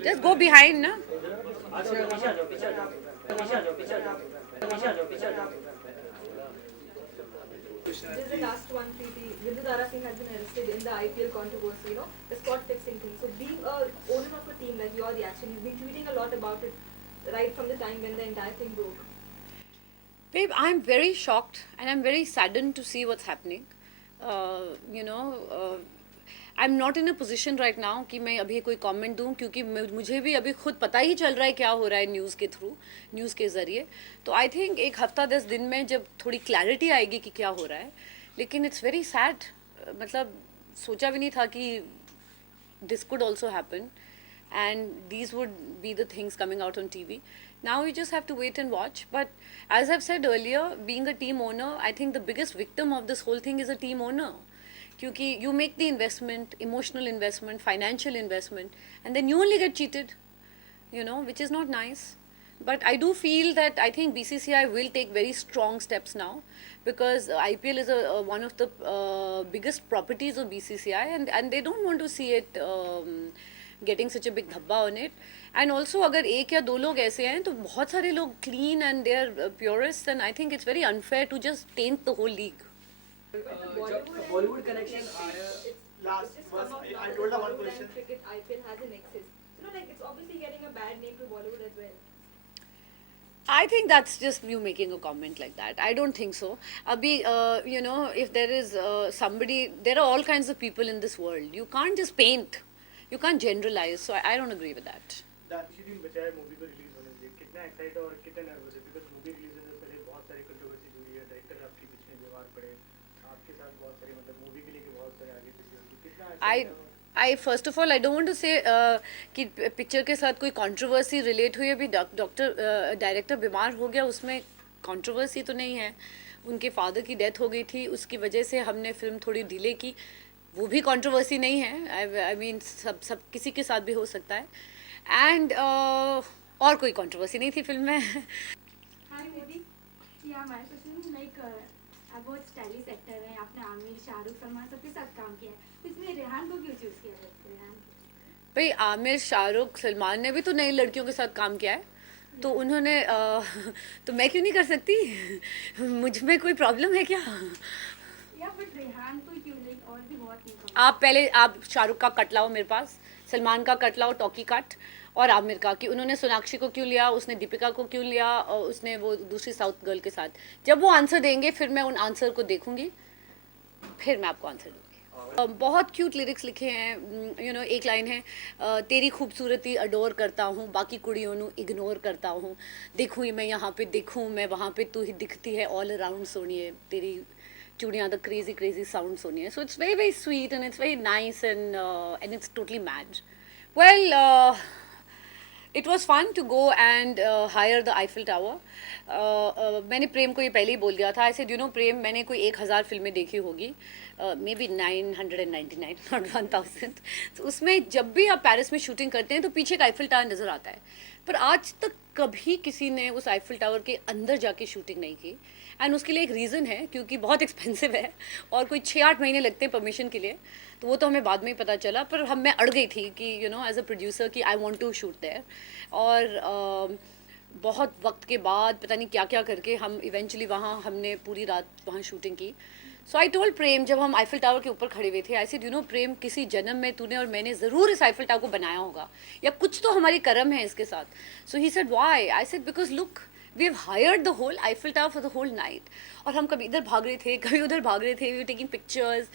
Just go behind, na? This is the last one, Preeti. Vidhu Dara Singh has been arrested in the IPL controversy, the spot fixing thing. So being a owner of a team like your reaction, you've been tweeting a lot about it right from the time when the entire thing broke. Babe, I'm very shocked and I'm very saddened to see what's happening. You know, I'm not in a position right now कि मैं अभी कोई comment दूँ क्योंकि मुझे भी अभी खुद पता ही चल रहा है क्या हो रहा है न्यूज़ के थ्रू, न्यूज़ के ज़रिए. तो आई थिंक एक हफ्ता 10 दिन में जब थोड़ी क्लैरिटी आएगी कि क्या हो रहा है. लेकिन इट्स वेरी सैड. मतलब सोचा भी नहीं था कि this could also happen and these would be the things coming out on TV. Now we just have to wait and watch. But as I've said earlier, being a team owner, I think the biggest victim of this whole thing is a team owner. Because you make the investment, emotional investment, financial investment, and then you only get cheated, you know, which is not nice. But I do feel that I think BCCI will take very strong steps now because IPL is one of the biggest properties of BCCI and they don't want to see it getting such a big dhabba on it. And also अगर एक या दो लोग ऐसे हैं तो बहुत सारे लोग clean and they are purists and I think it's very unfair to just taint the whole league. Bollywood connection last was I told her one question. Cricket IPL has a nexus. Like it's obviously getting a bad name to Bollywood as well. I think that's just you making a comment like that. I don't think so. Abhi, you know, if there is somebody, there are all kinds of people in this world. You can't just paint. You can't generalize. So I don't agree with that. दानिशी दिन बचा है movie को release होने के लिए कितना excited और कितना नर्वस है बिकॉज़ मूवी रिलीज होने से पहले बहुत सारी कंट्रोवर्सी जुड़ी है डायरेक्टर आपके बीच में बीमार पड़े आपके साथ बहुत सारे मतलब मूवी के लिए बहुत सारे आगे पीछे तो कितना I first of all I don't want to say कि पिक्चर के साथ कोई कंट्रोवर्सी रिलेट हुई अभी डॉक्टर डायरेक्टर बीमार हो गया उसमें कंट्रोवर्सी तो नहीं है. उनके फादर की डेथ हो गई थी उसकी वजह से हमने फिल्म थोड़ी डिले की. वो भी कंट्रोवर्सी नहीं है. आई मीन सब किसी के साथ भी हो सकता है. एंड और कोई कंट्रोवर्सी नहीं थी फिल्म में. हाय मोदी, या हमारे क्वेश्चन लाइक आप बहुत स्टाइलिश एक्टर हैं. आपने आमिर, शाहरुख, सलमान सबके साथ काम किया है. तो इसमें रेहान को क्यों चूज किया रेहान? भाई आमिर, शाहरुख, सलमान ने भी तो नई लड़कियों के साथ काम किया है. तो उन्होंने तो मैं क्यों नहीं कर सकती? मुझ में कोई प्रॉब्लम है क्या? या बट रेहान को क्यों लाइक और भी बहुत नहीं. आप पहले आप शाहरुख का कट लाओ मेरे पास, सलमान का कट लाओ टॉकी कट और आमिर का कि उन्होंने सोनाक्षी को क्यों लिया, उसने दीपिका को क्यों लिया और उसने वो दूसरी साउथ गर्ल के साथ. जब वो आंसर देंगे फिर मैं उन आंसर को देखूंगी फिर मैं आपको आंसर दूंगी. बहुत क्यूट लिरिक्स लिखे हैं. यू नो एक लाइन है तेरी खूबसूरती अडोर करता हूँ बाकी कुड़ियों ਨੂੰ इग्नोर करता हूँ. देखूँ मैं यहाँ पे देखूँ मैं वहाँ पे तू ही दिखती है ऑल अराउंड सोनिए तेरी चूड़ियाँ द क्रेजी क्रेजी साउंड सोनिए. So it's very very sweet and it's very nice and it's totally mad. Well it was fun to go and hire the Eiffel Tower. मैंने प्रेम को ये पहले ही बोल दिया था. I said, you know प्रेम मैंने कोई 1000 फिल्में देखी होगी, maybe 999 not 1000. तो उसमें जब भी आप पेरिस में शूटिंग करते हैं तो पीछे एक आईफिल टावर नज़र आता है. पर आज तक कभी किसी ने उस आईफिल टावर के अंदर जाके शूटिंग नहीं की. एंड उसके लिए एक रीज़न है क्योंकि बहुत एक्सपेंसिव है और कोई 6-8 महीने लगते हैं परमिशन के लिए. तो वो तो हमें बाद में ही पता चला. पर मैं अड़ गई थी कि you know as a producer कि I want to shoot there. और बहुत वक्त के बाद पता नहीं क्या क्या करके हम इवेंचुअली वहाँ हमने पूरी रात वहाँ शूटिंग की. सो आई टोल्ड प्रेम जब हम आईफिल टावर के ऊपर खड़े हुए थे, आई सेड यू नो प्रेम किसी जन्म में तूने और मैंने ज़रूर इस आईफिल टावर को बनाया होगा या कुछ तो हमारी कर्म है इसके साथ. So he said why. I said because look we have hired the whole Eiffel Tower for the whole night. और हम कभी इधर भाग रहे थे कभी उधर भाग रहे थे. We were taking pictures.